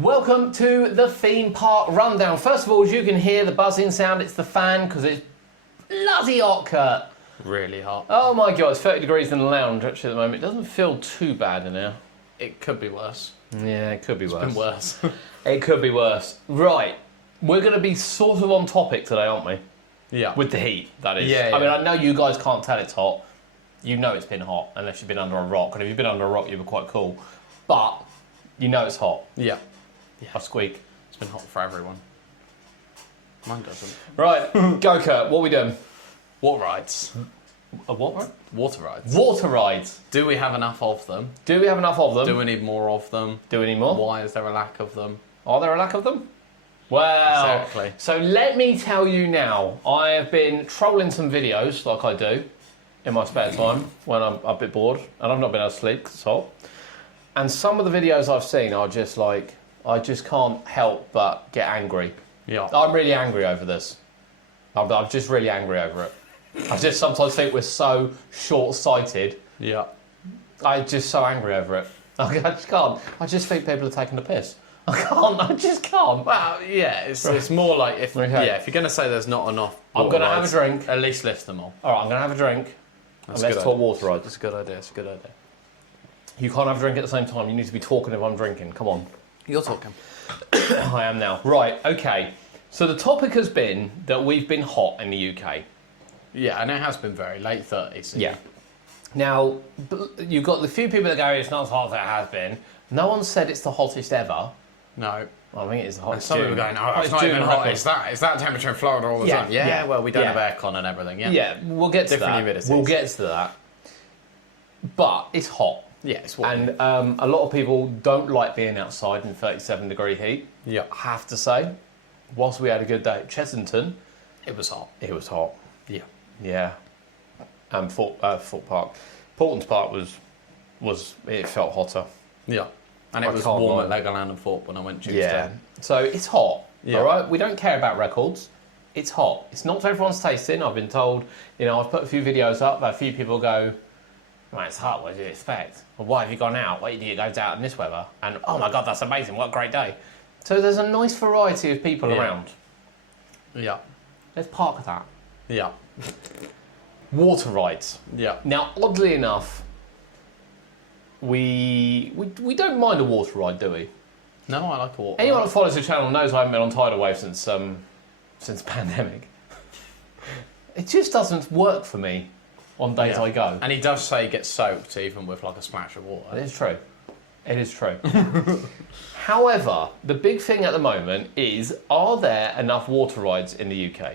Welcome to the theme park rundown. First of all, as you can hear the buzzing sound, it's the fan because it's bloody hot, Kurt. Really hot. Oh my god, it's 30 degrees in the lounge actually at the moment. It doesn't feel too bad in here. It could be worse. Yeah, it could be worse. It's been worse. It could be worse. Right, we're going to be sort of on topic today, aren't we? Yeah. With the heat, that is. Yeah, I mean, yeah. I know you guys can't tell it's hot. You know it's been hot, unless you've been under a rock. And if you've been under a rock, you were quite cool. But you know it's hot. Yeah. I squeak. It's been hot for everyone. Mine doesn't. Right, go Kurt, what are we doing? Water rides. A what ride? Water rides. Water rides. Do we have enough of them? Do we have enough of them? Do we need more of them? Do we need more? Why is there a lack of them? Are there a lack of them? Well, Exactly. So let me tell you now, I have been trolling some videos like I do in my spare time when I'm a bit bored and I've not been able to sleep 'cause it's hot. And some of the videos I've seen are just like, I just can't help but get angry. Yeah. I'm really angry over this. I'm just really angry over it. I just sometimes think we're so short-sighted. Yeah. I'm just so angry over it. I just can't. I just think people are taking the piss. I just can't. Well, yeah, it's more like if Okay. if you're gonna say there's not enough, I'm water going to have a rides, drink. At least list them all. All right, I'm going to have a drink. That's And let's a good talk idea. water rides. It's a good idea. It's a good idea. You can't have a drink at the same time. You need to be talking if I'm drinking. Come on. You're talking. I am now. Right, okay. So the topic has been that we've been hot in the UK. Yeah, and it has been very late 30s. Yeah. Now, you've got the few people that go, it's not as hot as it has been. No one said it's the hottest ever. No. I think it's the And hottest. some June. people are going, oh, it's Hottest not June even on hot. record. It's that temperature in Florida all the Yeah, time. yeah, Well, we don't yeah. have aircon and everything. Yeah. Yeah, we'll get to Different that. humidities. We'll get to that. But it's hot. Yeah, it's what. And a lot of people don't like being outside in 37-degree heat. Yeah. I have to say, whilst we had a good day at Chessington, It was hot. it was hot. Yeah. Yeah. And Fort Park. Portland's Park was it felt hotter. Yeah. And it I was can't warm lie. at Legoland and Thorpe when I went Tuesday. Yeah. So it's hot. Yeah. All right. We don't care about records. It's hot. It's not to everyone's tasting. I've been told. I've put a few videos up. A few people go, "Right, it's hot. What did you expect? Well, why have you gone out? Why did you go out in this weather?" And oh my god, that's amazing! What a great day. So there's a nice variety of people Yeah. around. Yeah. Let's park that. Yeah. Water rides. Yeah. Now, oddly enough, we don't mind a water ride, do we? No, I like a water. Anyone that follows the channel knows I haven't been on tidal wave since the pandemic. It just doesn't work for me on days Yeah. I go. And he does say get soaked even with like a splash of water. It is true. It is true. However, the big thing at the moment is, are there enough water rides in the UK?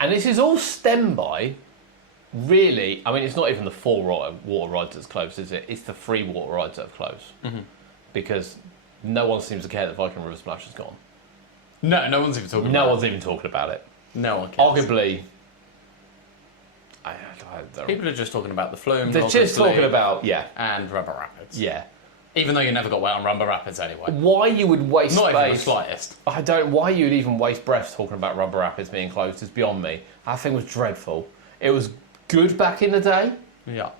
And this is all stemmed by, really, I mean, it's not even the four water rides that's closed, is it? It's the 3 water rides that have closed. Mm-hmm. Because no one seems to care that Viking River Splash has gone. No one's even talking No about one's even talking about it. it. No one cares. Arguably, People are just talking about the flume. they're just talking about, and Rubber Rapids. yeah. Even though you never got wet on Rubber Rapids anyway. Why you would waste Not even the space? slightest. Why you'd even waste breath talking about Rubber Rapids being closed is beyond me. That thing was dreadful. It was good back in the day, Yeah.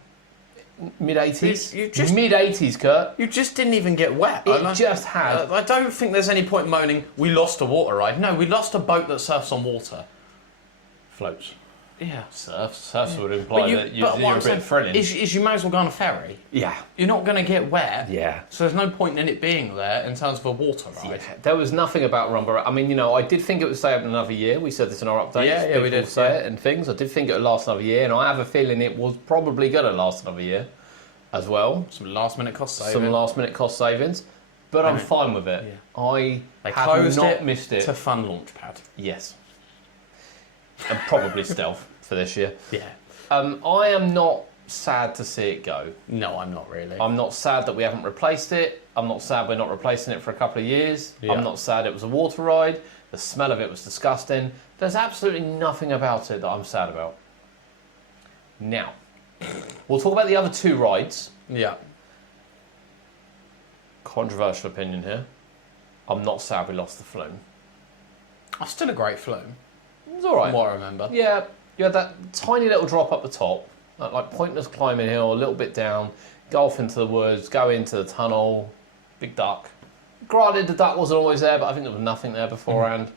mid-80s. You just- Mid-80s, Kurt. You just didn't even get wet. It just had. I don't think there's any point moaning, we lost a water ride. No, we lost a boat that surfs on water. Floats. Yeah. Surfs would imply that you're what a I'm bit saying thrilling. is you may as well go on a ferry. Yeah. You're not going to get wet. Yeah. So there's no point in it being there in terms of a water ride. Yeah, there was nothing about Rubber. I mean, I did think it would stay up another year. We said this in our updates. Yeah, we People did, say yeah. it and things. I did think it would last another year, and I have a feeling it was probably going to last another year as well. Some last minute cost saving. Some last-minute cost savings, but I'm fine with it. Yeah. I They have closed not it missed it. to Fun Launchpad. Yes, and probably Stealth for this year. Yeah. I am not sad to see it go. No, I'm not really. I'm not sad that we haven't replaced it. I'm not sad we're not replacing it for a couple of years. Yeah. I'm not sad it was a water ride. The smell of it was disgusting. There's absolutely nothing about it that I'm sad about. Now, we'll talk about the other 2 rides. Yeah. Controversial opinion here. I'm not sad we lost the flume. That's still a great flume. It was alright. From what I remember. Yeah, you had that tiny little drop up the top, like pointless climbing hill, a little bit down, go off into the woods, go into the tunnel, big duck. granted, the duck wasn't always there, but I think there was nothing there beforehand.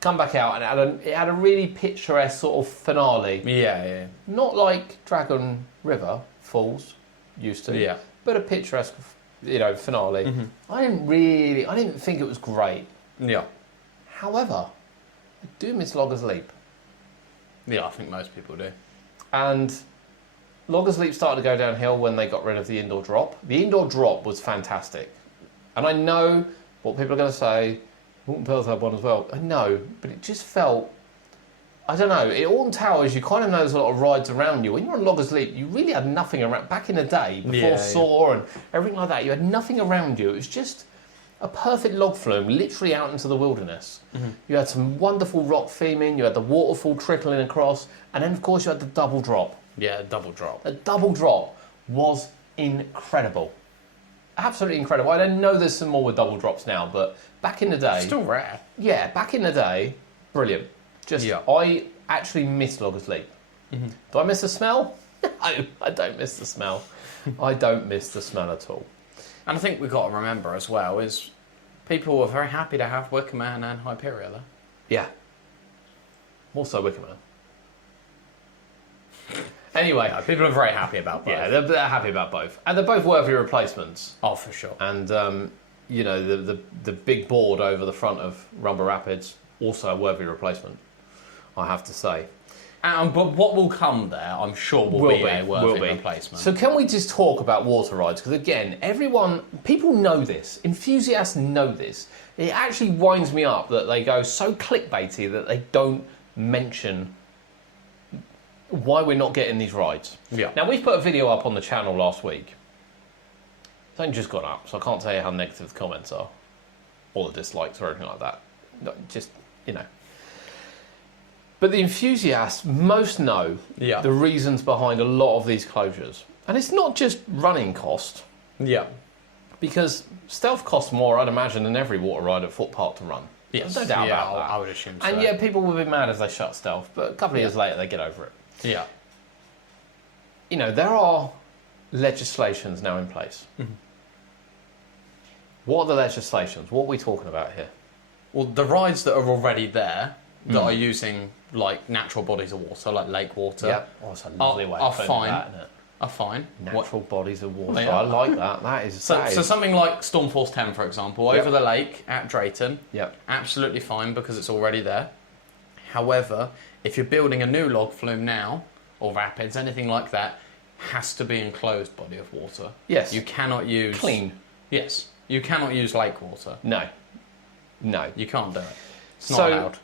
Come back out, and it had a really picturesque sort of finale. Yeah. Not like Dragon River Falls used to. Yeah. But a picturesque, finale. I didn't think it was great. Yeah. However, I do miss Logger's Leap. Yeah, I think most people do. And Logger's Leap started to go downhill when they got rid of the indoor drop. The indoor drop was fantastic. And I know what people are going to say, Alton Towers had one as well. I know, but it just felt, I don't know, at Alton Towers you kind of know there's a lot of rides around you. When you're on Logger's Leap, you really had nothing around. Back in the day, before Saw and everything like that, you had nothing around you. It was just a perfect log flume, literally out into the wilderness. You had some wonderful rock theming, you had the waterfall trickling across, and then of course you had the double drop. Yeah, double drop. The double drop was incredible. Absolutely incredible. I don't know there's some more with double drops now, but back in the day... Still rare. Yeah, back in the day, brilliant. I actually miss Logger's Leap. Do I miss the smell? No, I don't miss the smell. I don't miss the smell at all. And I think we've got to remember as well is people were very happy to have Wickerman and Hyperia there. Yeah. More so Wickerman. Anyway, people are very happy about both. Yeah, they're happy about both. And they're both worthy replacements. Oh, for sure. And, the big board over the front of Rumble Rapids, also a worthy replacement, I have to say. But what will come there, I'm sure, will be a worthy replacement. So can we just talk about water rides? Because again, people know this. Enthusiasts know this. It actually winds me up that they go so clickbaity that they don't mention why we're not getting these rides. Yeah. Now, we've put a video up on the channel last week. It's only just gone up, so I can't tell you how negative the comments are. Or the dislikes or anything like that. Just, But the enthusiasts most know the reasons behind a lot of these closures. And it's not just running cost. Yeah. Because stealth costs more, I'd imagine, than every water ride at Foot Park to run. Yes. There's no doubt about that. I would assume so. And yeah, people will be mad if they shut stealth, but a couple of years later they get over it. Yeah. There are legislations now in place. What are the legislations? What are we talking about here? Well, the rides that are already there, that are using like natural bodies of water, like lake water, Oh, it's a lovely way of putting that, isn't it? Are fine. Natural bodies of water. Yeah. I like that. That is... So something like Stormforce 10, for example, over the lake at Drayton, absolutely fine because it's already there. However, if you're building a new log flume now, or rapids, anything like that, has to be enclosed body of water. Yes. You cannot use... Clean. Yes. You cannot use lake water. No. You can't do it. It's not allowed.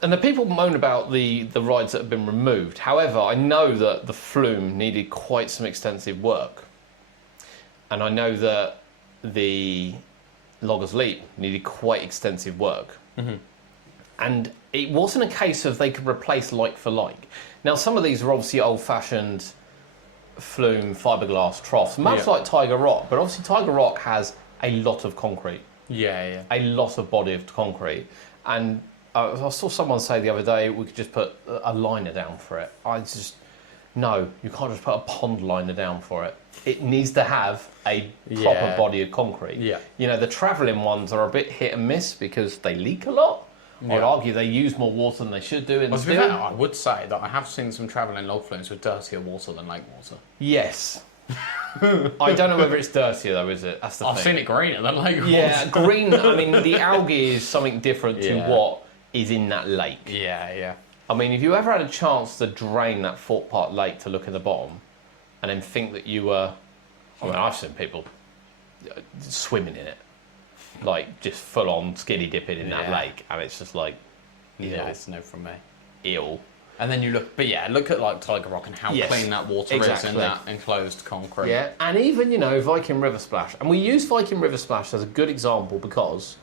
And the people moan about the rides that have been removed. However, I know that the flume needed quite some extensive work. And I know that the Logger's Leap needed quite extensive work. And it wasn't a case of they could replace like for like. Now, some of these are obviously old-fashioned flume fiberglass troughs, much like Tiger Rock. But obviously Tiger Rock has a lot of concrete. Yeah. A lot of body of concrete. And I saw someone say the other day we could just put a liner down for it. No, you can't just put a pond liner down for it. It needs to have a proper body of concrete. Yeah. The travelling ones are a bit hit and miss because they leak a lot. I'd argue they use more water than they should do in the field. I would say that I have seen some travelling log flumes with dirtier water than lake water. Yes. I don't know whether it's dirtier though, is it? That's the thing. I've seen it greener than lake water. Yeah, green, I mean, the algae is something different to what is in that lake. Yeah. I mean, if you ever had a chance to drain that Fort Park Lake to look at the bottom and then think that you were... I mean, I've seen people swimming in it. Like, just full-on skinny dipping in that lake. And it's just like... it's no from me. Ew. And then you look at like Tiger Rock and how clean that water is in that enclosed concrete. Yeah, and even, Viking River Splash. And we use Viking River Splash as a good example because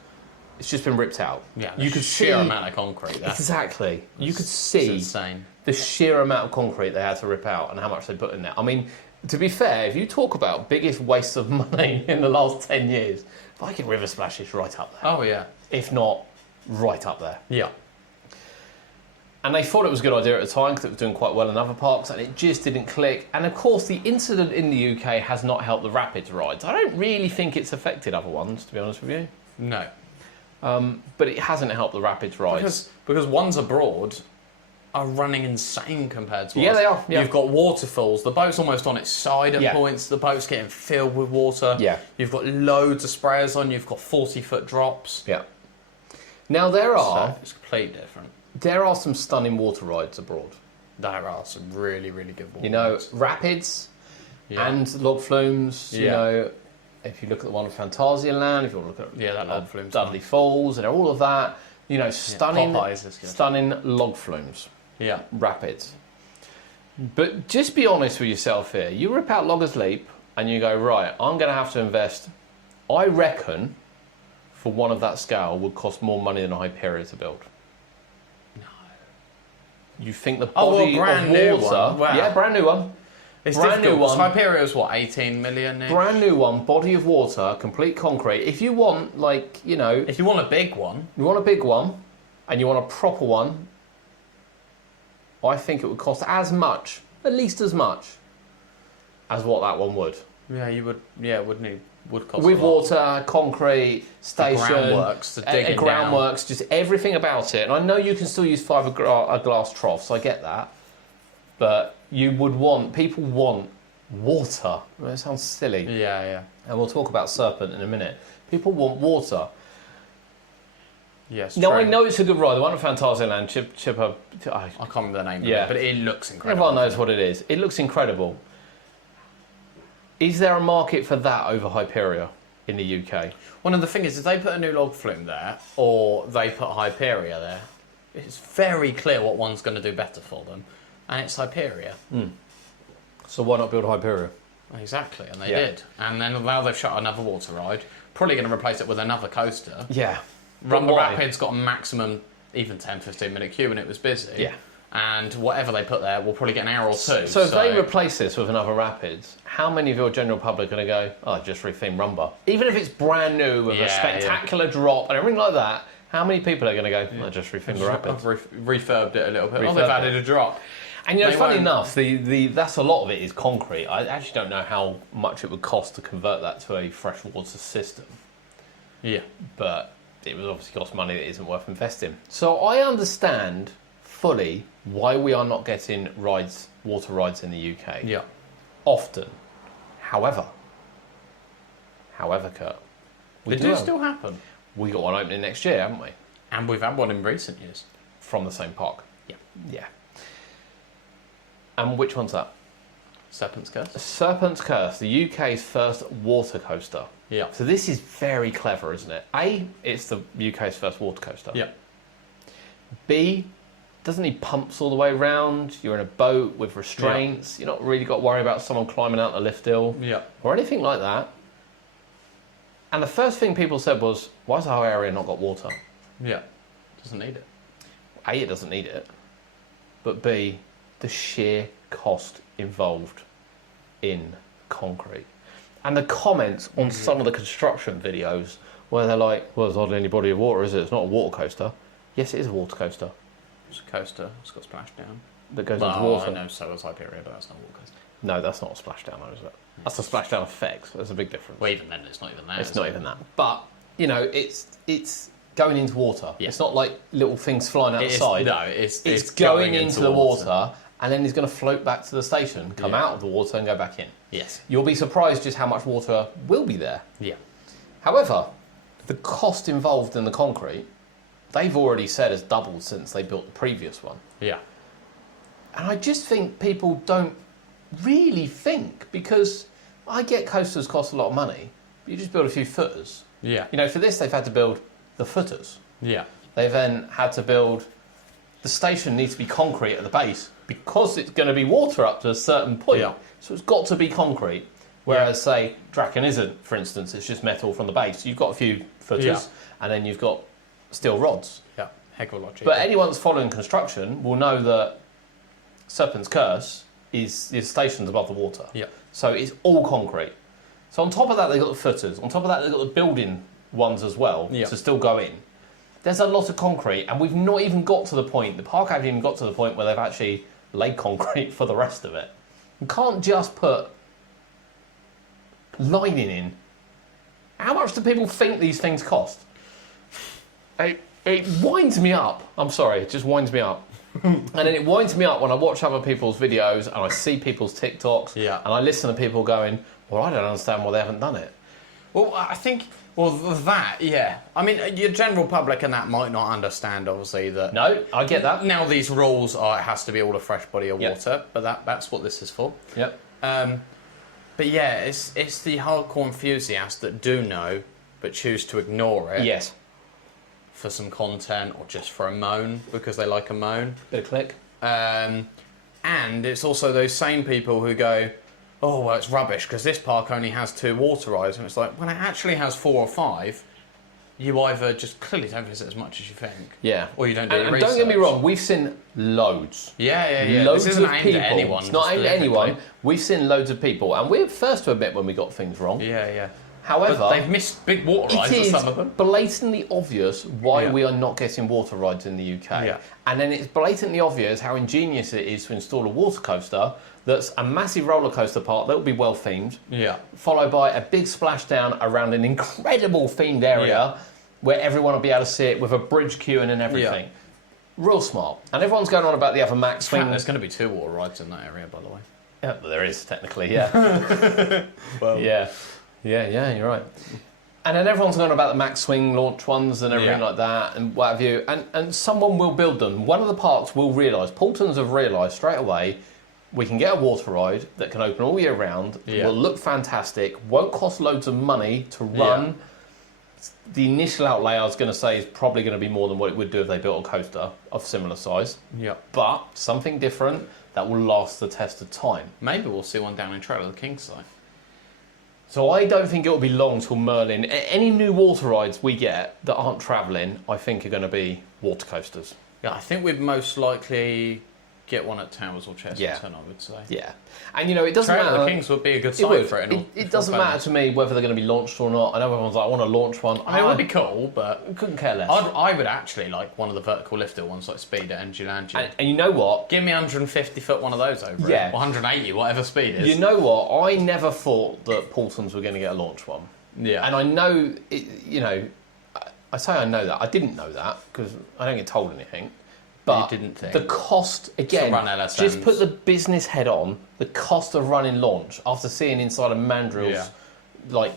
it's just been ripped out. Yeah, you could sheer see amount of concrete there. Exactly. You could see insane. The sheer amount of concrete they had to rip out and how much they put in there. I mean, to be fair, if you talk about biggest waste of money in the last 10 years, Viking River Splash is right up there. Oh, yeah. If not, right up there. Yeah. And they thought it was a good idea at the time because it was doing quite well in other parks and it just didn't click. And of course, the incident in the UK has not helped the Rapids rides. I don't really think it's affected other ones, to be honest with you. No. But it hasn't helped the rapids rise. Because ones abroad are running insane compared to us. Yeah, they are. Yeah. You've got waterfalls. The boat's almost on its side at Yeah. points. The boat's getting filled with water. Yeah. You've got loads of sprayers on. You've got 40-foot drops. Yeah. Now So it's completely different. there are some stunning water rides abroad. There are some really, really good water You know, rides. rapids Yeah. and log flumes. You Yeah. know, if you look at the one in Phantasialand, if you want to look at That log flume's Dudley Falls and all of that, you know, stunning, Popeyes is good. stunning log flumes, Yeah. rapids. But just be honest with yourself here. You rip out Loggers Leap and you go, right, I'm going to have to invest. I reckon for one of that scale would cost more money than a Hyperia to build. No. You think the Oh, well, body brand of new water? one. Wow. Yeah, brand new one. It's Brand new difficult. one. Hyperia's what, 18 million? Brand new one, body of water, complete concrete. If you want, like, you know, If you want a big one, you want a big one and you want a proper one, I think it would cost as much, at least as much, as what that one would. yeah, you would. Yeah, it would cost With a lot. water, concrete, station, groundworks, the digging down. groundworks, just everything about it. And I know you can still use fiberglass troughs, I get that. But people want water. It sounds silly. Yeah, yeah. And we'll talk about Serpent in a minute. People want water. Yes. Now, true. I know it's a good ride. The one at Phantasialand, Chipper. I can't remember the name Yeah. of it, but it looks incredible. Everyone knows what it is. It looks incredible. Is there a market for that over Hyperia in the UK? One of the things is, if they put a new log flume there, or they put Hyperia there, it's very clear what one's going to do better for them, and it's Hyperia. So why not build Hyperia? Exactly, and they Yeah. did. And then now they've shot another water ride, probably going to replace it with another coaster. Yeah. Rumble Why? Rapids got a maximum, even 10-15 minute queue when it was busy. Yeah. And whatever they put there will probably get an hour or two. So if they replace this with another Rapids, how many of your general public are going to go, oh, just retheme Rumba? Even if it's brand new with a Yeah, spectacular drop and everything like that, how many people are going to go, oh, just retheme the Rapids? I've refurbed it a little bit. Oh, Refurbed they've added a drop. And you know, They funny won't. enough, that's a lot of it is concrete. I actually don't know how much it would cost to convert that to a freshwater system. Yeah. But it would obviously cost money that isn't worth investing. So I understand fully why we are not getting water rides in the UK. Yeah. Often. However, Kurt, They do still happen. we got one opening next year, haven't we? And we've had one in recent years. From the same park. Yeah. Yeah. And which one's that? Serpent's Curse. Serpent's Curse, the UK's first water coaster. Yeah. So this is very clever, isn't it? A, it's the UK's first water coaster. Yeah. B, doesn't need pumps all the way around. You're in a boat with restraints. You're not really got to worry about someone climbing out the lift hill Yeah. or anything like that. And the first thing people said was, why's the whole area not got water? Yeah. Doesn't need it. A, it doesn't need it. But B, the sheer cost involved in concrete. And the comments on some of the construction videos where they're like, well, there's hardly any body of water, is it? It's not a water coaster. Yes, it is a water coaster It's a coaster. It's got splashdown. that goes Well, into water. I know so is Hyperia, but that's not a water coaster. No, that's not a splashdown, though, is it? That's a splashdown effect. There's a big difference. Well, even then, it's not even that. It's is not it? even that. But, you know, it's going into water. Yeah. It's not like little things flying It is- outside. No, it's going into the water, and then it's going to float back to the station, come Yeah. out of the water and go back in. Yes. You'll be surprised just how much water will be there. Yeah. However, the cost involved in the concrete, they've already said has doubled since they built the previous one. Yeah. And I just think people don't really think, because I get coasters cost a lot of money, but you just build a few footers. Yeah. You know, for this they've had to build the footers. Yeah. They've then had to build, the station needs to be concrete at the base because it's going to be water up to a certain point. Yeah. So it's got to be concrete. Whereas, say, Draken isn't, for instance, it's just metal from the base. You've got a few footers, Yeah. and then you've got steel rods. Yeah. Heck of a lot cheaper. But anyone that's following construction will know that Serpent's Curse is stations above the water. Yeah. So it's all concrete. So on top of that, they've got the footers. On top of that, they've got the building ones as well Yeah. to still go in. There's a lot of concrete, and we've not even got to the point, the park hasn't even got to the point where they've actually laid concrete for the rest of it. You can't just put lining in How much do people think these things cost? It winds me up. I'm sorry, it just winds me up. And then it winds me up when I watch other people's videos and I see people's TikToks and I listen to people going, well, I don't understand why they haven't done it. Well, I think, that, yeah. I mean, your general public and that might not understand, obviously, that... No, I get that. Now these rules are, it has to be all a fresh body of water, but that's what this is for. Yep. But yeah, it's the hardcore enthusiasts that do know, but choose to ignore it. Yes. For some content or just for a moan because they like a moan. Bit of click. And it's also those same people who go, oh, well, it's rubbish because this park only has 2 water rides. And it's like, when it actually has 4 or 5, you either just clearly don't visit as much as you think. Yeah. Or you don't do the and research. Don't get me wrong, we've seen loads. Yeah. Loads this isn't of aimed people. at anyone. It's not aimed at anyone. We've seen loads of people. And we're first to admit when we got things wrong. Yeah. However, but they've missed big water rides it for some of them. is blatantly obvious why we are not getting water rides in the UK. Yeah. And then it's blatantly obvious how ingenious it is to install a water coaster that's a massive roller coaster park that will be well themed, followed by a big splashdown around an incredible themed area where everyone will be able to see it with a bridge queuing and everything. Real smart. And everyone's going on about the other max swing. There's going to be 2 water rides in that area, by the way. Yeah, well, there is technically, yeah. Well. Yeah, you're right. And then everyone's going about the max swing launch ones and everything like that and what have you. And someone will build them. One of the parks will realise, Paultons have realised straight away, we can get a water ride that can open all year round, will look fantastic, won't cost loads of money to run. The initial outlay, I was going to say, is probably going to be more than what it would do if they built a coaster of similar size. But something different that will last the test of time. Maybe we'll see one down in Trail of the King's side. So I don't think it will be long till Merlin. Any new water rides we get that aren't travelling, I think are going to be water coasters. Yeah, I think we'd most likely get one at Towers or Chesterton, I would say. Yeah. And, it doesn't Trail matter. of the Kings would be a good site for it. It doesn't matter to me whether they're going to be launched or not. I know everyone's like, I want to launch one. I mean, it would be cool, but... Couldn't care less. I would actually like one of the vertical lifter ones, like Speeder and Julanji. And you know what? Give me 150 foot one of those over it. 180, whatever speed is. You know what? I never thought that Paultons were going to get a launch one. Yeah. And I know, I say I know that. I didn't know that because I don't get told anything. But you didn't think. The cost, again, just put the business head on, the cost of running launch after seeing inside of Mandrill's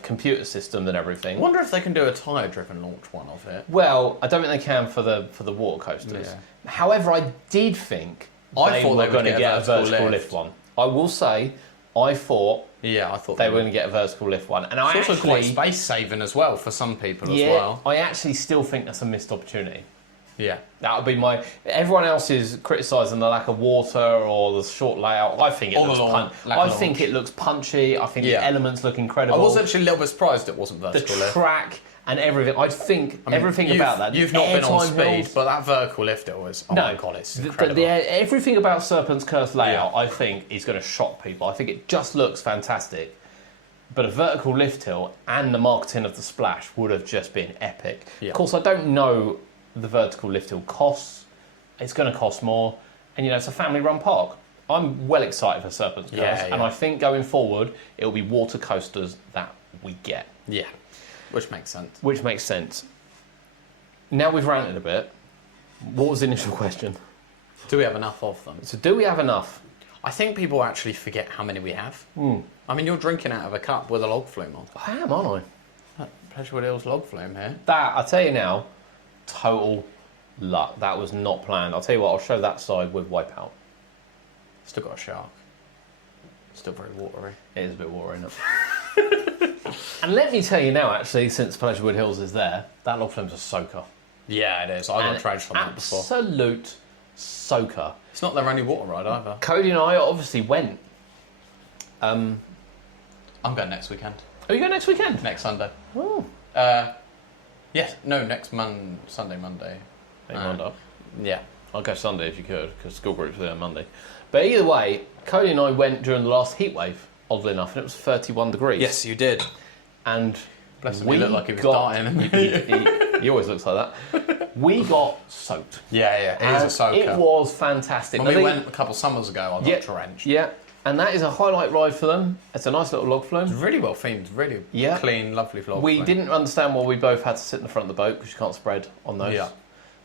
computer system and everything. I wonder if they can do a tyre-driven launch one of it. Well, I don't think they can for the water coasters. Yeah. However, I did think they were going to get a vertical lift one. I will say, I thought they were going to get a vertical lift one. And it's also quite space-saving as well for some people as well. I actually still think that's a missed opportunity. Yeah. That would be my... Everyone else is criticising the lack of water or the short layout. I think it looks punchy. I think the elements look incredible. I was actually a little bit surprised it wasn't vertical lift. The track and everything. I think everything about that. You've not been on speed, but that vertical lift always... Oh my God, it's incredible. Everything about Serpent's Curse layout, I think, is going to shock people. I think it just looks fantastic. But a vertical lift hill and the marketing of the splash would have just been epic. Yeah. Of course, I don't know the vertical lift hill costs. It's going to cost more. And, it's a family-run park. I'm well excited for Serpent's Curse. And I think going forward, it'll be water coasters that we get. Yeah. Which makes sense. Now we've ranted a bit. What was the initial question? Do we have enough of them? So do we have enough? I think people actually forget how many we have. I mean, you're drinking out of a cup with a log flume on. I am, aren't I? Pleasureward Hills log flume here. That, I'll tell you now, total luck. That was not planned. I'll tell you what, I'll show that side with Wipeout. Still got a shark. Still very watery. It is a bit watery, isn't it? And let me tell you now, actually, since Pleasurewood Hills is there, that log flume's a soaker. Yeah, it is. I got traged on that before. Absolute soaker. It's not their only water ride either. Cody and I obviously went. I'm going next weekend. Are you going next weekend? Next Sunday. Oh. Yes. No, next Sunday, Monday. Monday. Yeah. I'll go Sunday if you could, because school groups are there on Monday. But either way, Cody and I went during the last heat wave, oddly enough, and it was 31 degrees. Yes, you did. And bless him, he looked like he was dying. He always looks like that. We got soaked. Yeah, it is a soaker. It was fantastic. When we went a couple of summers ago, I got drenched. Yeah, And that is a highlight ride for them. It's a nice little log It's flume. really well themed, really clean, lovely log We flume. didn't understand why we both had to sit in the front of the boat because you can't spread on those. Yeah.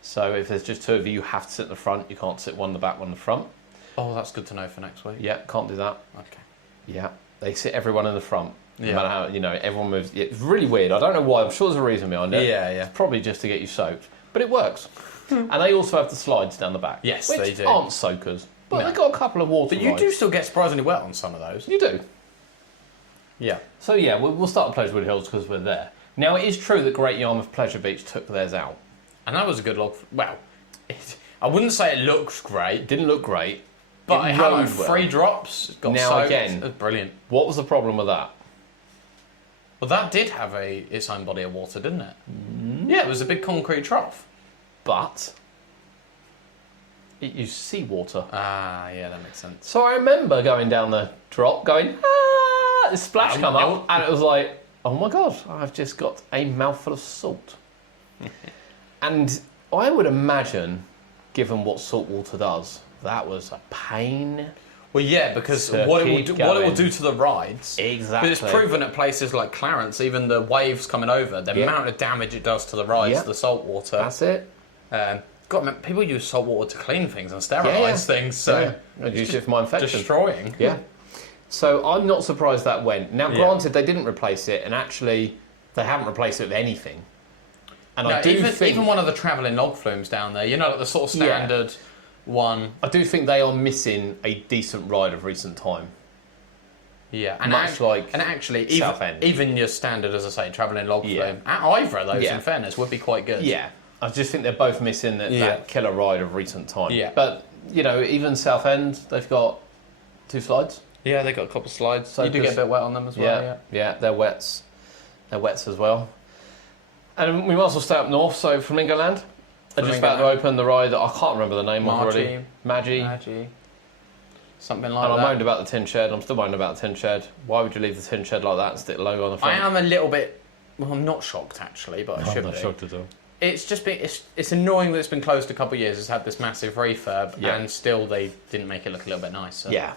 So if there's just two of you, you have to sit in the front. You can't sit one in the back, one in the front. Oh, that's good to know for next week. Yeah, can't do that. Okay. Yeah, they sit everyone in the front. No Yeah. matter how, everyone moves. It's really weird. I don't know why. I'm sure there's a reason behind it. Yeah. It's probably just to get you soaked. But it works. And they also have the slides down the back. Yes, which they do. aren't soakers. But No. they've got a couple of water But you rides. do still get surprisingly wet on some of those. You do. Yeah. So yeah, we'll start at Pleasurewood Hills because we're there. Now it is true that Great Yarmouth Pleasure Beach took theirs out. And that was a good log. Well, I wouldn't say it looks great, It didn't look great. but it had like rode well. 3 drops. It got Now soaked. again- It was brilliant. What was the problem with that? Well, that did have its own body of water, didn't it? Yeah, it was a big concrete trough. But it used seawater. Ah, yeah, that makes sense. So I remember going down the drop, going, the splash come up, and it was like, oh my god, I've just got a mouthful of salt. And I would imagine, given what salt water does, that was a pain. Well, yeah, because To what it keep will going. do to the rides. Exactly. But it's proven at places like Clarence, even the waves coming over, the Yeah. amount of damage it does to the rides, Yeah. the salt water. That's it. God, people use salt water to clean things and sterilise things, so I used it for my infection. destroying. Yeah. So I'm not surprised that went. Now, Yeah. granted, they didn't replace it, and actually, they haven't replaced it with anything. And No, I do think even one of the travelling log flumes down there, like the sort of Yeah. standard one. I do think they are missing a decent ride of recent time. Yeah, and Much like actually, Southend. even your standard, as I say, travelling log Yeah. flume, at either of those, Yeah. in fairness, would be quite good. Yeah, I just think they're both missing Yeah. that killer ride of recent time. Yeah. But, even Southend, they've got 2 slides. Yeah, they got a couple of slides. So You do get a bit wet on them as well. Yeah, they're wets. They're wets as well. And we might as well stay up north, so Flamingoland. They're just about to open the ride that I can't remember the name of already. Magi. Something like And I that. moaned about the tin shed. I'm still moaning about the tin shed. Why would you leave the tin shed like that and stick the logo on the I front? am a little bit. Well, I'm not shocked actually, but I should I'm not be. shocked at all. It's just been. It's annoying that it's been closed a couple of years. It's had this massive refurb, Yeah. and still they didn't make it look a little bit nicer. Yeah.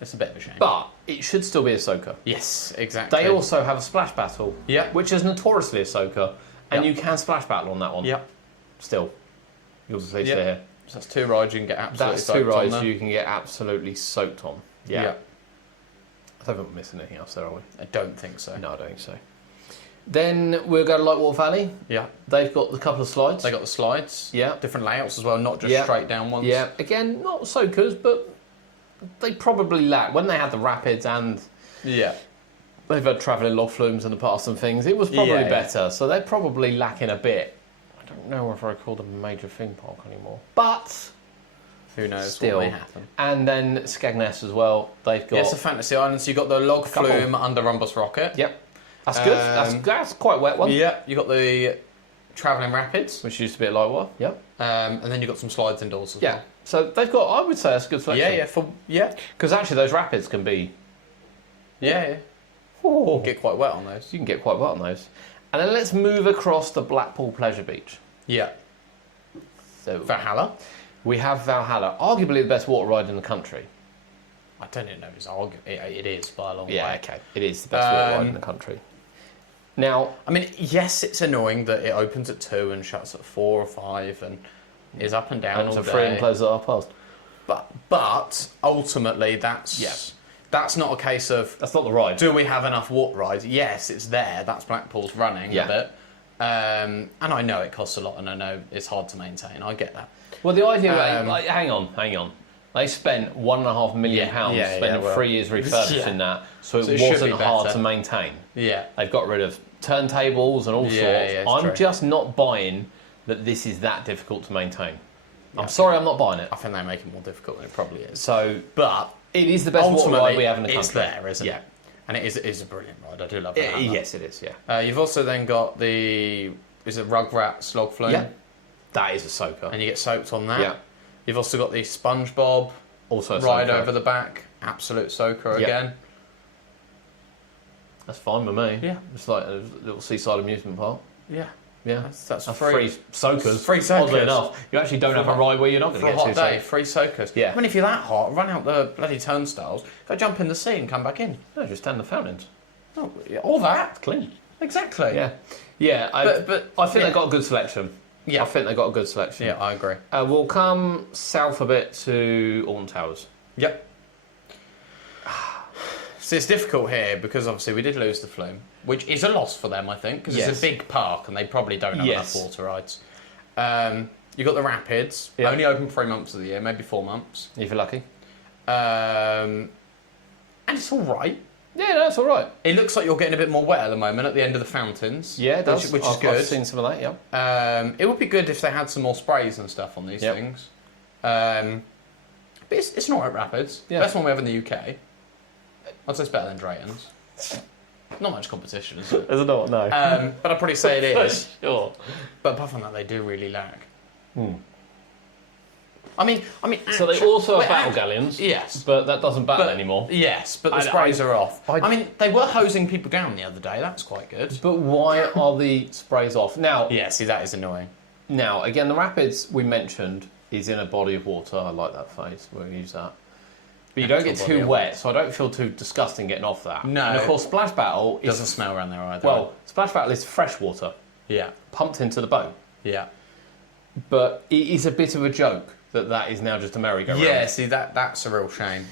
It's a bit of a shame. But it should still be Ahsoka. yes, exactly. They also have a splash battle. Yeah. Which is notoriously Ahsoka. And Yep. you can splash battle on that one. Yep. Still. You'll see Yep. here. So that's 2 rides you can get absolutely That's 2 soaked on rides there. you can get absolutely soaked on. Yeah. Yeah. I don't think we're missing anything else there, are we? I don't think so. No, I don't think so. Then we'll go to Lightwater Valley. Yeah. They've got a couple of slides. They got the slides. Yeah. Different layouts as well, not just Yeah. straight down ones. Yeah, again, not soakers, but they probably lack. When they had the rapids and Yeah. they've had travelling log flumes in the past and things, it was probably Yeah. better. So they're probably lacking a bit. I don't know if I call them a major theme park anymore. But Who knows still. what may happen. And then Skegness as well. They've got. Yeah, it's a fantasy island, so you got the log Couple. flume under Rumbus Rocket. Yep. That's good. That's quite a wet one. Yeah, you got the travelling rapids. Which used to be at Lightwater. Yep. And then you got some slides indoors as Yeah. well. So they've got. I would say that's a good selection. Yeah. Because actually, those rapids can be. Yeah. Oh, Get quite wet on those. you can get quite wet on those. And then let's move across to Blackpool Pleasure Beach. Yeah. So Valhalla. we have Valhalla, arguably the best water ride in the country. I don't even know if it's it is by a long Yeah, way. okay. It is the best water ride in the country. Now, I mean, yes, it's annoying that it opens at 2 and shuts at 4 or 5 and is up and down and all it's a free and day. closes at half past. But ultimately, that's not a case of That's not the ride. do we have enough water rides? Yes, it's there. That's Blackpool's running Yeah. a bit. And I know it costs a lot and I know it's hard to maintain. I get that. Well, the idea, hang on. They spent £1.5 million spending 3 years refurbishing that, so it So it should wasn't be hard better. to maintain. Yeah. They've got rid of turntables and all sorts. it's I'm true. just not buying that this is that difficult to maintain. I'm sorry, I'm not buying it. I think they make it more difficult than it probably is. So, But it is the best water ultimately, ride we have in the country. it's there, isn't Yeah. it? And it is a brilliant ride. I do love that. Yes, it is, yeah. You've also then got is it Rugrats log flume? Yeah. That is a soaker. And you get soaked on that. Yeah. You've also got the SpongeBob Also a ride soaker. over the back. Absolute soaker Yeah. again. That's fine with me. Yeah. It's like a little seaside amusement park. Yeah. Yeah, that's free soakers. Free soakers. Oddly enough, you actually don't have a ride where you're not going to get for a hot day. so. Free soakers. Yeah. I mean, if you're that hot, run out the bloody turnstiles, go jump in the sea and come back in. No, just stand in the fountains. Oh, yeah, all that. It's clean. Exactly. Yeah. Yeah, but I think they've got a good selection. Yeah. I think they've got a good selection. Yeah, I agree. We'll come south a bit to Alton Towers. Yep. So it's difficult here because obviously we did lose the Flume, which is a loss for them, I think, because it's a big park and they probably don't have enough water rides. You've got the Rapids, only open 3 months of the year, maybe 4 months. If you're lucky. And it's all right. Yeah, that's all right. It looks like you're getting a bit more wet at the moment at the end of the fountains. Yeah, it does. Which is good. I've seen some of that, yeah. It would be good if they had some more sprays and stuff on these things. But it's an alright Rapids. Yeah. Best one we have in the UK. I'd say it's better than Drayton's. Not much competition, is it? Is it not? No. But I'd probably say it is. Sure. But apart from that, they do really lag. I mean. So they also have battle galleons. Yes, but that doesn't battle anymore. Yes, but the sprays are off. I mean, they were hosing people down the other day. That's quite good. But why are the sprays off now? Yeah, see, that is annoying. Now, again, the Rapids we mentioned is in a body of water. I like that phrase. We'll use that. But you don't get too wet, so I don't feel too disgusting getting off that. No. And of course, Splash Battle doesn't smell around there either. Well, Splash Battle is fresh water. Yeah. Pumped into the boat. Yeah. But it is a bit of a joke that is now just a merry-go-round. Yeah, see, that's a real shame.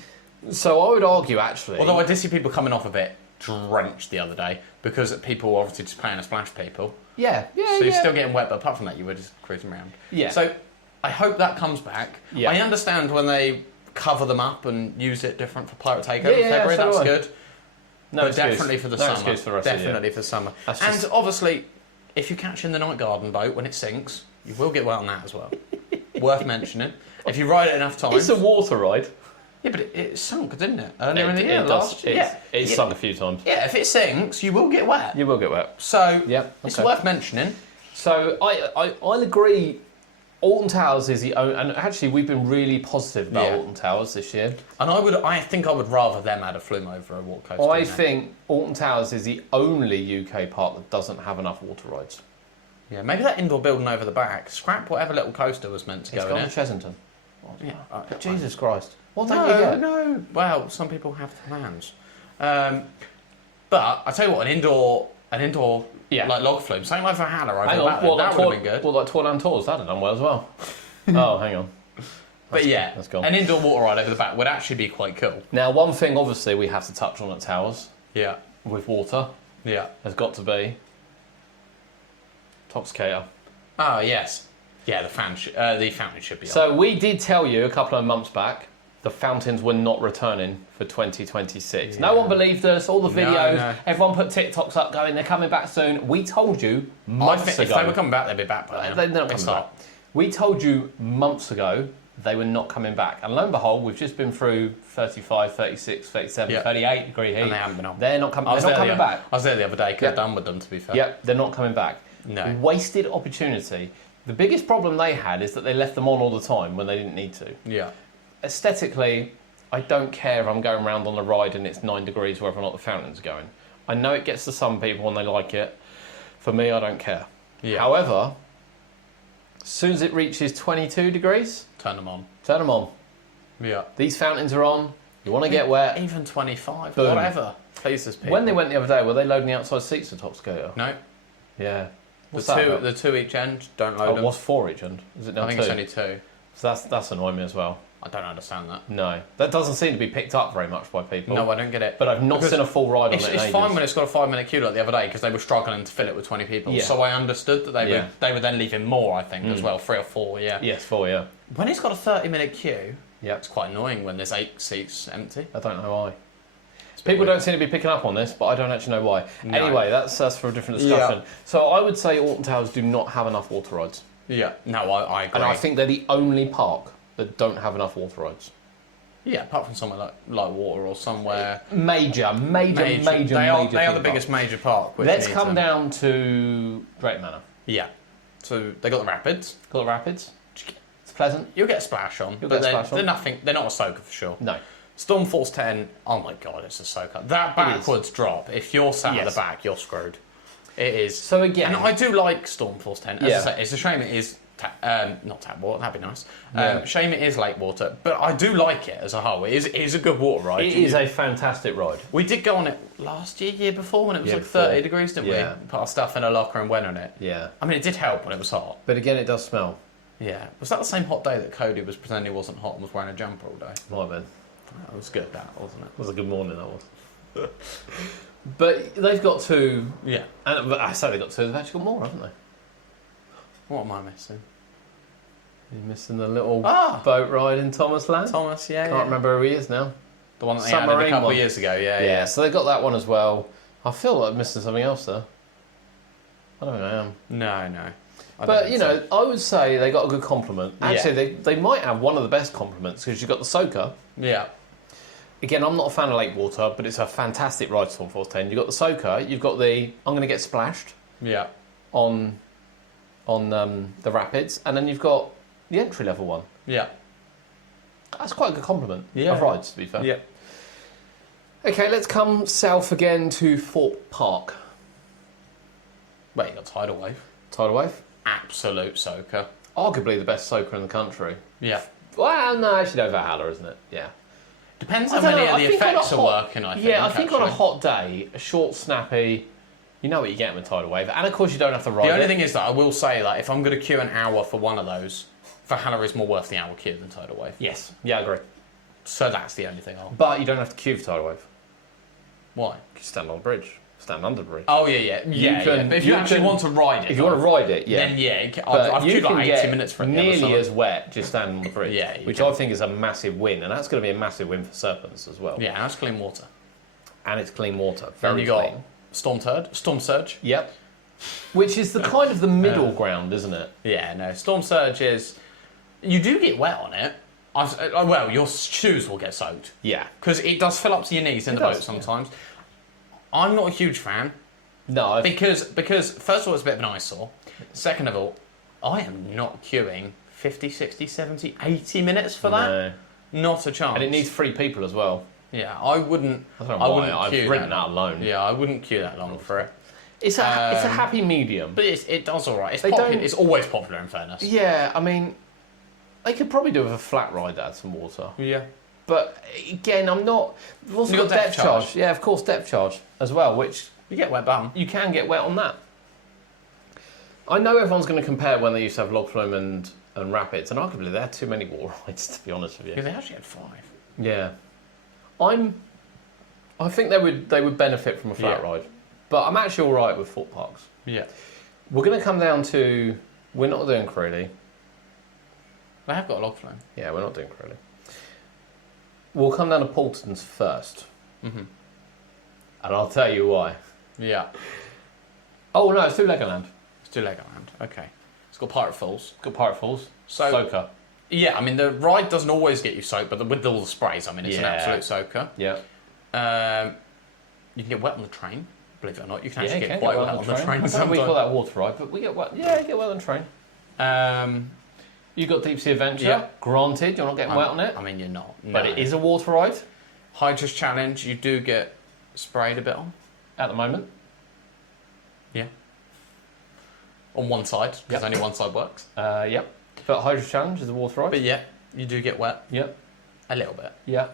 So I would argue, actually... Although I did see people coming off of it drenched the other day, because people were obviously just playing a splash people. Yeah, yeah, So you're still getting wet, but apart from that, you were just cruising around. Yeah. So I hope that comes back. Yeah. I understand when they cover them up and use it different for Pirate Takeover in February, so that's good. No but excuse. definitely for the No summer. excuse for the rest of the year. Definitely for summer. That's And just- obviously, if you're catching the Night Garden boat when it sinks, you will get wet on that as well. Worth mentioning. If you ride it enough times. It's a water ride. Yeah, but it sunk, didn't it? Earlier in the year, last year. Yeah, it's sunk a few times. Yeah, if it sinks, you will get wet. You will get wet. So, Yeah, it's okay. worth mentioning. So I'll agree. Alton Towers is the only, and actually we've been really positive about Alton Towers this year. And I think I would rather them add a Flume over a walk coaster. I think Alton Towers is the only UK park that doesn't have enough water rides. Yeah, maybe that indoor building over the back. Scrap whatever little coaster was meant to It's go in gone to it. Chessington. Yeah. Jesus Christ. What don't you get? No. Well, some people have plans. But I tell you what, an indoor like log flume, something like Valhalla over Hang the back, on, that would have been good. Well, like Tourland Tours, that'd have done well as well. Oh, hang on. But yeah, that's gone. an indoor water ride over the back would actually be quite cool. Now, one thing obviously we have to touch on at Towers Yeah. with water Yeah. has got to be Toxicator. Oh, yes. Yeah, the fountain should be on. So we did tell you a couple of months back the fountains were not returning for 2026. No one believed us, all the videos, No. everyone put TikToks up going, they're coming back soon. We told you months ago. If they were coming back, they'd be back by now. They're not coming back. We told you months ago they were not coming back. And lo and behold, we've just been through 35, 36, 37, 38 degree heat. And they haven't been on. They're not, they're not coming back. I was there the other day, could have done with them, to be fair. Yep, they're not coming back. No. Wasted opportunity. The biggest problem they had is that they left them on all the time when they didn't need to. Yeah. Aesthetically, I don't care if I'm going around on the ride and it's 9 degrees whether or not the fountain's going. I know it gets to some people and they like it. For me, I don't care. Yeah. However, as soon as it reaches 22 degrees, Turn them on. turn them on. Yeah. These fountains are on. You want to get wet. Even 25, Boom. whatever. Pleases people. When they went the other day, were they loading the outside seats of Top Skater? No. Yeah. What's The that about? the two each end, don't load them. What's 4 each end? Is it now I think 2? it's only 2. So that's annoying me as well. I don't understand that. No. That doesn't seem to be picked up very much by people. No, I don't get it. But I've not Because seen a full ride on it in It's ages. fine when it's got a 5-minute queue like the other day because they were struggling to fill it with 20 people. Yeah. So I understood that they would then leave in more, I think, as well, 3 or 4, yeah. Yes, 4, yeah. When it's got a 30-minute queue, Yeah. it's quite annoying when there's 8 seats empty. I don't know why. People don't seem to be picking up on this, but I don't actually know why. No. Anyway, that's for a different discussion. So I would say Alton Towers do not have enough water rides. Yeah. No, I agree. And I think they're the only park that don't have enough water rides. Yeah, apart from somewhere like Water or somewhere... Major They are the theme biggest park. major park. Which Let's needs come them. down to Drayton Manor. Yeah. So they got the Rapids. Got the Rapids. It's pleasant. You'll get a splash on, You'll but get a splash on. they're nothing. They're not a soaker for sure. No. Stormforce 10. Oh my god, it's a soaker. That backwards drop. If you're sat at Yes. the back, you're screwed. It is. So again, and I do like Stormforce 10. As I say, it's a shame it is not tap water. That'd be nice. Shame it is lake water, but I do like it as a whole. It is a good water ride. It is a fantastic ride. We did go on it last year before when it was like 30 degrees, didn't we? Put our stuff in a locker and went on it. Yeah. I mean, it did help when it was hot. But again, it does smell. Yeah. Was that the same hot day that Cody was pretending he wasn't hot and was wearing a jumper all day? Might have been. That was good, that, wasn't it? It was a good morning, that was. But they've got two. Yeah. And I say they've got two. They've actually got more, haven't they? What am I missing? You're missing the little boat ride in Thomas Land. Thomas, yeah. Can't remember who he is now. The one that they added a couple of years ago, yeah. So they got that one as well. I feel like I'm missing something else there. I don't think I am. No. But, you know, I would say they got a good compliment. Actually, they might have one of the best compliments because you've got the Soaker. Yeah. Again, I'm not a fan of lake water, but it's a fantastic ride, Stormforce 10. You've got the Soaker, you've got the I'm going to get splashed on the rapids, and then you've got the entry-level one. Yeah. That's quite a good compliment of rides, to be fair. Yeah. Okay, let's come south again to Thorpe Park. Wait, you got Tidal Wave. Tidal Wave. Absolute soaker. Arguably the best soaker in the country. Yeah. Well, no, actually, no, Valhalla, isn't it? Yeah. Depends how many of the effects are working, I think. Yeah, I think on a hot day, a short, snappy, you know what you get with Tidal Wave. And of course, you don't have to ride it. The only thing is that I will say that if I'm going to queue an hour for one of those, Valhalla is more worth the hour queue than Tidal Wave. Yes. Yeah, I agree. So that's the only thing But you don't have to queue for Tidal Wave. Why? You stand on the bridge. Stand under the bridge. Oh, yeah. But if you actually want to ride it... If you want to ride it, then I've queued like 80 minutes for it. Nearly as wet just standing on the bridge. Which I think is a massive win. And that's going to be a massive win for Serpents as well. Yeah, and that's clean water. And it's clean water. Very got clean. Storm Surge. Yep. Which is the kind of the middle ground, isn't it? Yeah, no. Storm Surge is... You do get wet on it. Well, your shoes will get soaked. Yeah. Because it does fill up to your knees in the boat sometimes. Yeah. I'm not a huge fan. No. Because first of all, it's a bit of an eyesore. Second of all, I am not queuing 50, 60, 70, 80 minutes for that. No. Not a chance. And it needs 3 people as well. Yeah, I wouldn't. I don't know why. I've ridden that alone. Yeah, I wouldn't queue that long for it. It's a happy medium. But it does all right. It's always popular, in fairness. Yeah, I mean, they could probably do with a flat ride that had some water. Yeah. But again, I'm not. We've also got depth charge. Yeah, of course, depth charge as well, which you get wet bum. You can get wet on that. I know everyone's going to compare when they used to have log flume and rapids, and arguably they had too many water rides, to be honest with you. Because they actually had 5. Yeah, I think they would benefit from a flat ride, but I'm actually all right with Thorpe Parks. Yeah. We're going to come down to we're not doing Crawley. They have got a log flume. Yeah, we're not doing Crawley. We'll come down to Paulton's first. Mm-hmm. And I'll tell you why. Yeah. Oh, no, it's do Legoland. It's do Legoland, okay. It's got Pirate Falls. It's got Pirate Falls. Soaker. Yeah, I mean, the ride doesn't always get you soaked, but with all the sprays, I mean, it's an absolute soaker. Yeah. You can get wet on the train, believe it or not. You can actually get quite wet on the train. I don't know we call that water ride, but we get wet. Yeah, you get wet on the train. You've got Deep Sea Adventure. Yeah. Granted, you're not getting wet on it. I mean, you're not. No. But it is a water ride. Hydra's Challenge, you do get sprayed a bit on. At the moment. Yeah. On one side, because only one side works. Yep. But Hydra's Challenge is a water ride. But yeah, you do get wet. Yep. A little bit. Yeah.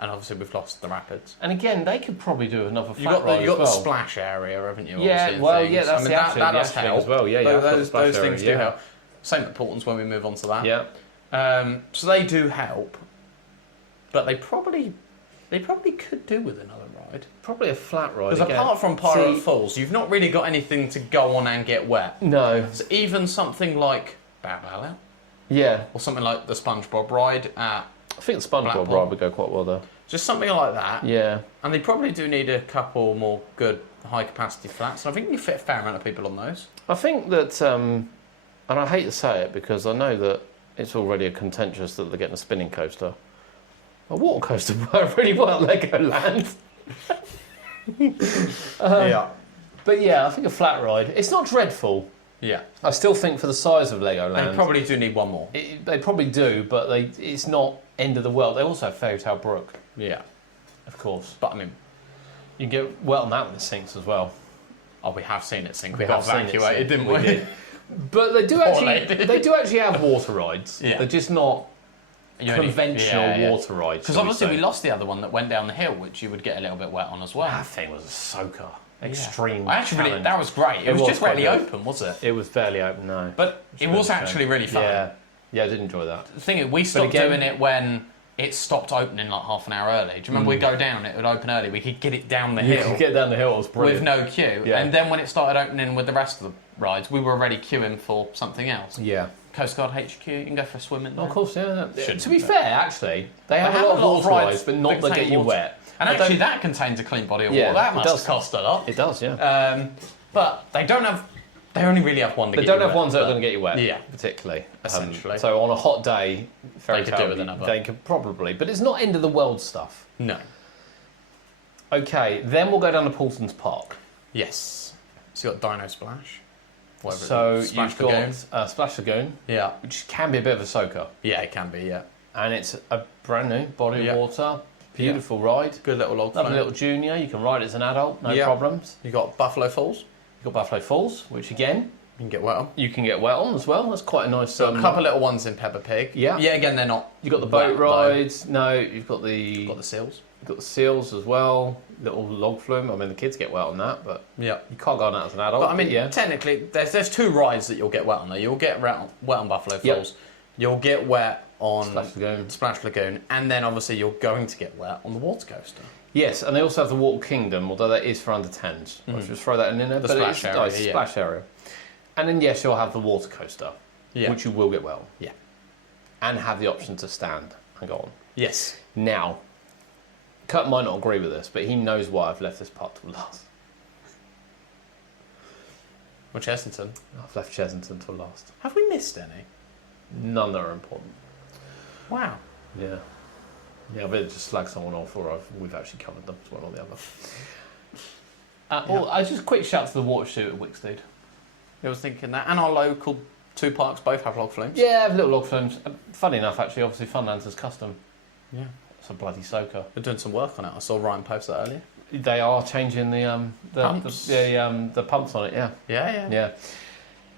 And obviously we've lost the rapids. And again, they could probably do another flat ride You got the splash area, haven't you? Yeah, well, yeah, that's that does help as well. Yeah, those things do help. Same at Portons when we move on to that. Yeah. So they do help, but they probably could do with another ride. Probably a flat ride. Because apart from Pirate Falls, you've not really got anything to go on and get wet. No. So even something like Bow Wow. Yeah. Or something like the SpongeBob ride at I think the SpongeBob ride would go quite well there. Just something like that. Yeah. And they probably do need a couple more good high capacity flats. And I think you fit a fair amount of people on those. I think that, and I hate to say it because I know that it's already a contentious that they're getting a spinning coaster. A water coaster worked really well at Legoland. Yeah. But yeah, I think a flat ride. It's not dreadful. Yeah. I still think for the size of Legoland... They probably do need one more. They probably do, but it's not end of the world. They also have Fairy Tale Brook. Yeah. Of course. But I mean, You get wet on that when it sinks as well. Oh, we have seen it sink. We got have seen it evacuated, sink. didn't we? Did. But they do Poor actually lady. they do actually have water rides. Yeah. They're just not conventional water rides. Because obviously we lost the other one that went down the hill, which you would get a little bit wet on as well. That thing was a soaker. Extreme. I actually challenge. that was great. It was just quite really good. open, was it? It was fairly open, no. But it was actually really fun. Yeah, I did enjoy that. The thing is, we stopped doing it when it stopped opening like half an hour early. Do you remember we'd go down, it would open early, we could get it down the hill. You could get down the hill, it was brilliant. With no queue. Yeah. And then when it started opening with the rest of the rides, we were already queuing for something else. Yeah. Coast Guard HQ, you can go for a swim in there. Of course, yeah. Shouldn't To be do. fair, actually, they have a lot of water rides, but not that get you wet. And They actually, don't- that contains a clean body of Yeah, water. That it must does. cost a lot. It does, yeah. But they don't have. They only really have one. They don't have ones that are going to get you wet, Yeah. particularly. Essentially. So on a hot day, They could do with another. They could probably, but it's not end of the world stuff. No. Okay, then we'll go down to Paulson's Park. Yes. So you got Dino Splash. Whatever So it is. Splash you've Lagoon. got Splash Lagoon, Yeah. which can be a bit of a soaker, Yeah, it can be. Yeah. and it's a brand new body Yeah. of water, beautiful ride. Good little log. Lovely flume. little junior. You can ride it as an adult, no Yeah. problems. You got Buffalo Falls. You've got Buffalo Falls, which again You can get wet on. you can get wet on as well. That's quite a nice. So a couple of little ones in Peppa Pig. Yeah. Yeah. Again, they're not. You've got the wet, boat though. rides. No, you've got the You've got the seals. you've got the seals as well. Little log flume. I mean, the kids get wet on that, but Yeah. you can't go on that as an adult. But I mean, yeah. technically, there's two rides that you'll get wet on there. You'll get wet on Buffalo Yep. Falls. You'll get wet on Splash Lagoon. Splash Lagoon, and then obviously you're going to get wet on the water coaster. Yes, and they also have the Water Kingdom, although that is for under 10s. I'll just throw that in there. The but splash it's area, nice, yeah. splash area. And then, yes, you'll have the water coaster, Yeah. which you will get wet on. Yeah. And have the option to stand and go on. Yes. Now, Kurt might not agree with this, but he knows why I've left this part till last. Or Chessington. I've left Chessington till last. Have we missed any? None that are important. Wow. Yeah. Yeah, I better just slag someone off, or we've actually covered them, one or the other. I just quick shout to the water shoot at Wicksteed. I was thinking that. And our local two parks both have log flumes. Yeah, little log flumes. Funny enough, actually, obviously Funlands is custom. Yeah. It's a bloody soaker. They're doing some work on it. I saw Ryan post that earlier. They are changing the Pumps. the pumps on it. Yeah, Yeah. yeah.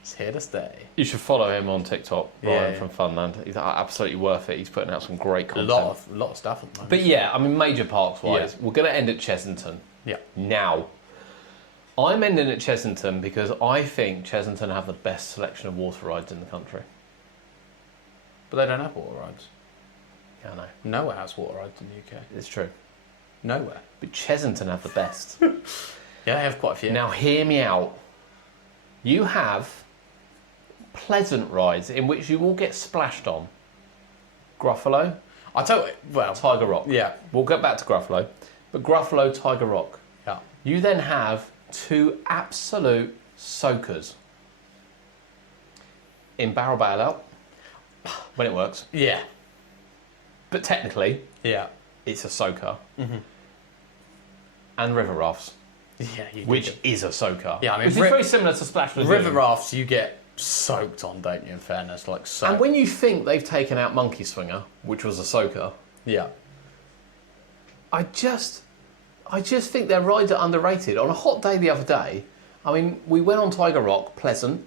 It's here to stay. You should follow him on TikTok, Ryan Yeah. from Funland. He's absolutely worth it. He's putting out some great A content. lot of stuff at the moment. But yeah, I mean, major parks wise, Yeah. we're going to end at Chessington. Yeah. Now, I'm ending at Chessington because I think Chessington have the best selection of water rides in the country. But they don't have water rides. Yeah, I know. Nowhere has water rides in the UK. It's true. Nowhere. But Chessington have the best. Yeah, they have quite a few. Now, hear me out. You have pleasant rides in which you will get splashed on. Gruffalo, I'll tell you, well, Tiger Rock. yeah. We'll get back to Gruffalo. But Gruffalo, Tiger Rock. Yeah. You then have two absolute soakers. In Barrel Bailout, when it works. Yeah. But technically, Yeah. it's a soaker. And River Rafts, Yeah, you do which get- is a soaker. Yeah, I mean, which is very similar to Splash Lagoon. River rafts you get soaked on, don't you, in fairness? Like so. And when you think they've taken out Monkey Swinger, which was a soaker, Yeah. I just think their rides are underrated. On a hot day the other day, I mean, we went on Tiger Rock, pleasant.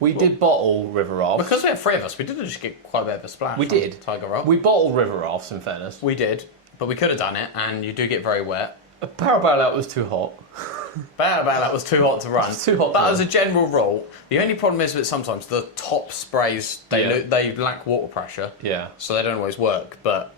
We did bottle River Rafts. Because we had three of us, we did just get quite a bit of a splash. We on did. Tiger Rock. We bottled River Rafts, in fairness. We did, but we could have done it, and you do get very wet. Barrel Bailout was too hot. That was too hot to run. It's too hot to But run. as a general rule, the only problem is that sometimes the top sprays they lack water pressure, Yeah. so they don't always work. But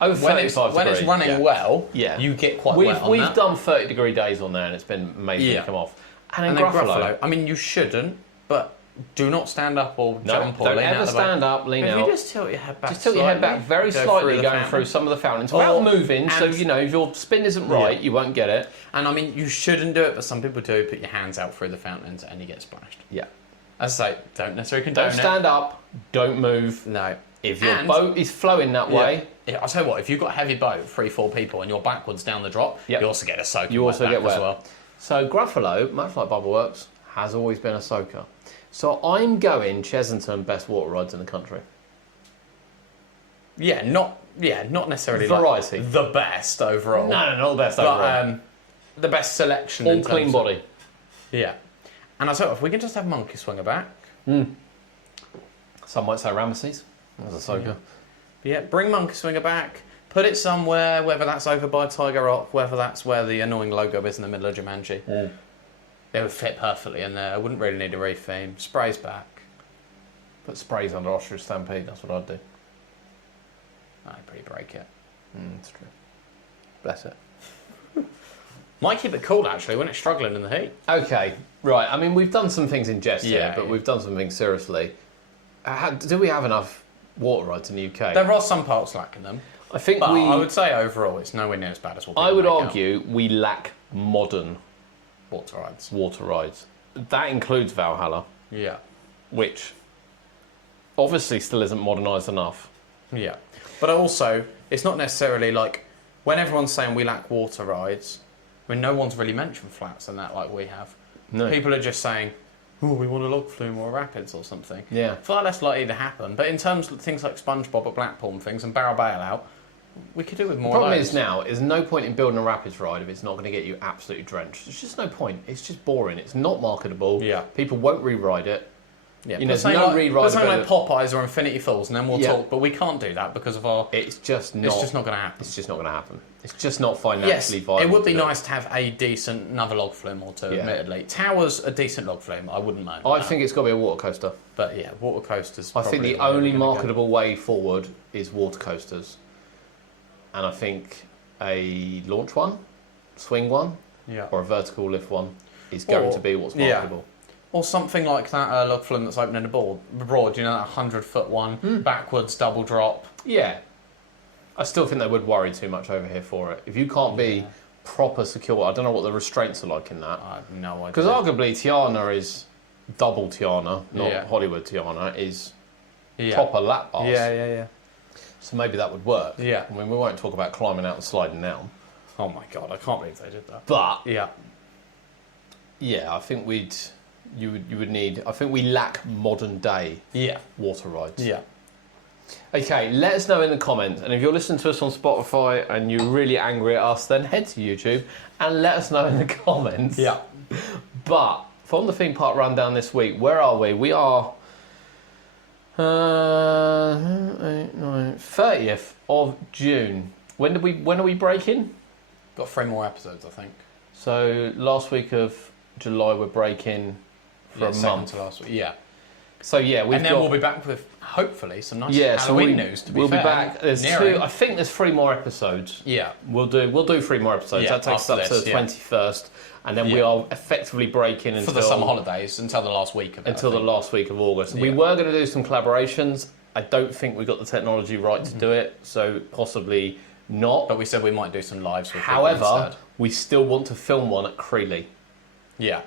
Over when it's 35 when it's degree, running yeah. well, Yeah. you get quite wet on We've that. done 30-degree days on there, and it's been amazing Yeah. to come off. And And then then Gruffalo. Gruffalo, I mean, you shouldn't, but do not stand up or No, jump or don't lean ever out the back. stand up, lean If out. you just tilt your head back, Just tilt your head back very slightly, the going fountain. through some of the fountains. Or- Without moving, so, and- you know, if your spin isn't right, Yeah. you won't get it. And I mean, you shouldn't do it, but some people do. Put your hands out through the fountains and you get splashed. Yeah. As I say, don't necessarily condone Don't stand up, don't move. it. No. If your And- boat is flowing that way, Yeah, I'll tell you what, if you've got a heavy boat, 3-4 people, and you're backwards down the drop, Yep. you also get a soaking you also wet get back as wet. well. So Gruffalo, much like Bubbleworks, has always been a soaker. So I'm going Chessington best water rides in the country. Yeah, not necessarily Variety. like the best overall. No, not the best But overall. the best selection. All clean body. Yeah. And I thought, if we can just have Monkey Swinger back. Some might say Ramesses as a Ahsoka. Yeah, bring Monkey Swinger back. Put it somewhere, whether that's over by Tiger Rock, whether that's where the annoying logo is in the middle of Jumanji. It would fit perfectly in there. I wouldn't really need a retheme. Sprays back. Put sprays under Ostrich Stampede, that's what I'd do. I'd probably break it. That's true. Bless it. Might keep it cool, actually, when it's struggling in the heat. Okay, right. I mean, we've done some things in jest here, Yeah, but yeah. we've done some things seriously. Do we have enough water rides in the UK? There are some parts lacking them. I think But I would say overall it's nowhere near as bad as what I people would make out. argue we lack modern Water rides. water rides. That includes Valhalla, Yeah. which obviously still isn't modernised enough. Yeah. But also, it's not necessarily like, when everyone's saying we lack water rides, I mean, no one's really mentioned flats and that like we have. No. People are just saying, oh, we want a log flume or rapids or something. Yeah. I feel like that's likely to happen. But in terms of things like SpongeBob at Blackpool and things and Barrel Bailout, we could do with more The problem of those. is now, there's no point in building a rapids ride if it's not going to get you absolutely drenched. There's just no point. It's just boring. It's not marketable. Yeah. People won't re-ride it. Yeah, You know, put there's something no like, rewrite put something like about Popeyes or Infinity Falls and then we'll Yeah. talk. But we can't do that because of our... It's just not. It's just not going to happen. It's just not going to happen. It's just not financially Yes, viable. it would be to do. nice to have a decent another log flume or two, Yeah. admittedly. Tower's a decent log flume, I wouldn't mind. I that. think it's got to be a water coaster. But yeah, water coasters. I think probably the where we're only gonna go. marketable way forward is water coasters. And I think a launch one, swing one, Yeah. or a vertical lift one is going Or- to be what's yeah. marketable. Or something like that log flume that's opening abroad, you know, that 100-foot one, backwards double drop. Yeah. I still think they would worry too much over here for it. If you can't be proper secure, I don't know what the restraints are like in that. I have no idea. Because arguably Tiana is double Tiana, not Yeah. Hollywood Tiana, is yeah. proper lap bars. Yeah. So maybe that would work. Yeah. I mean, we won't talk about climbing out and sliding down. Oh my god, I can't believe they did that. But Yeah. yeah, I think you would need. I think we lack modern day Yeah. water rides. Yeah. Okay, let us know in the comments. And if you're listening to us on Spotify and you're really angry at us, then head to YouTube and let us know in the comments. Yeah. But from the theme park rundown this week, where are we? We are 30th of June. When are we breaking? Got 3 more episodes, I think. So last week of July we're breaking for a second month. to last week. Yeah. So yeah, we've And then got, we'll be back with hopefully some nice yeah, Halloween so news. To be we'll fair. be back. There's Nearing. 2. I think there's 3 more episodes. Yeah. We'll do 3 more episodes. Yeah, That takes us after up to this, the yeah. 21st, and then we Yeah. are effectively breaking For until the summer holidays until the last week of it. until I the think. last week of August. We Yeah. were going to do some collaborations. I don't think we got the technology right to do it, so possibly not. But we said we might do some lives with people However, instead. we still want to film one at Creeley. Yeah.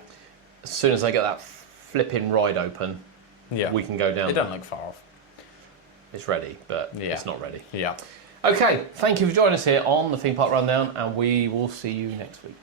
As soon as they get that flipping ride open, Yeah. we can go down. It doesn't look far off. It's ready, but Yeah. it's not ready. Yeah. Okay, thank you for joining us here on the Theme Park Rundown, and we will see you next week.